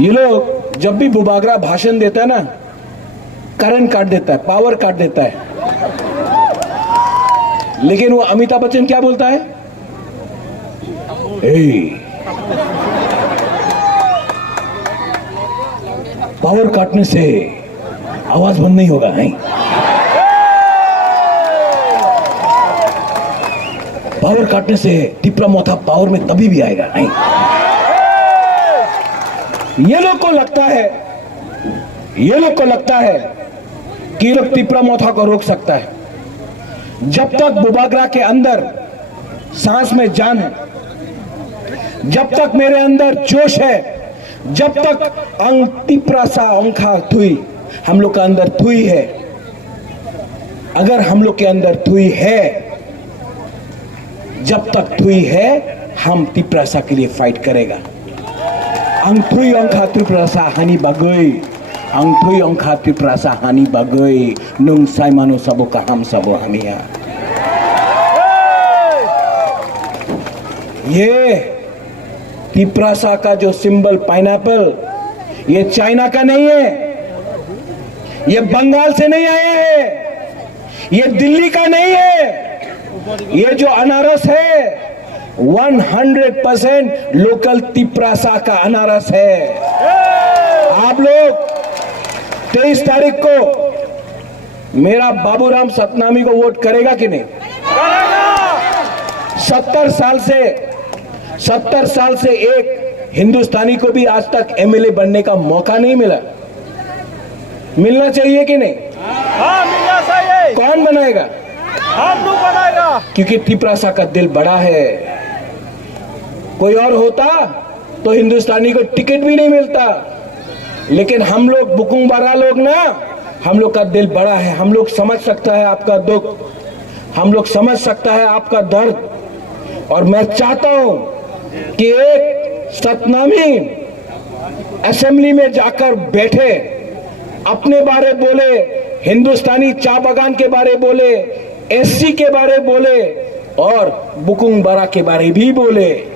ये लोग जब भी बुबागरा भाषण देता है ना, करंट काट देता है, पावर काट देता है। लेकिन वो अमिताभ बच्चन क्या बोलता है? पावर काटने से आवाज बंद नहीं होगा, नहीं। पावर काटने से टिपरा मोथा पावर में तभी भी आएगा, नहीं। ये लोग को लगता है कि ये लोग टिपरा मोथा को रोक सकता है। जब तक बुबागरा के अंदर सांस में जान है, जब तक मेरे अंदर जोश है, जब तक अंग टिपरा सा अंखा थुई, हम लोग का अंदर थुई है। अगर हम लोग के अंदर थुई है, जब तक थुई है, हम टिपरा सा के लिए फाइट करेगा। अंग थुई अंखा टिपरा सा हानि बागई, अंग थुई अंखा टिपरा सा हानि बागई, नुंग साइमानो सबो का हम सबो हमिया। ये टिपरासा का जो सिंबल पाइनएप्पल, ये चाइना का नहीं है, ये बंगाल से नहीं आया है, ये दिल्ली का नहीं है। ये जो अनारस है 100% लोकल टिपरासा का अनारस है। आप लोग 23 तारीख को मेरा बाबूराम सतनामी को वोट करेगा कि नहीं? 70 साल से एक हिंदुस्तानी को भी आज तक एमएलए बनने का मौका नहीं मिला। मिलना चाहिए कि नहीं? हाँ, मिलना चाहिए। कौन बनाएगा? हम लोग बनाएगा। क्योंकि टिपरासा का दिल बड़ा है। कोई और होता तो हिंदुस्तानी को टिकट भी नहीं मिलता। लेकिन हम लोग बुकुंग बारा लोग ना, हम लोग का दिल बड़ा है। हम लोग समझ सकता है आपका दुख, हम लोग समझ सकता है आपका दर्द। और मैं चाहता हूं कि एक सतनामी असेंबली में जाकर बैठे, अपने बारे बोले, हिंदुस्तानी चा बागान के बारे बोले, एससी के बारे बोले और बुकुंग बारा के बारे भी बोले।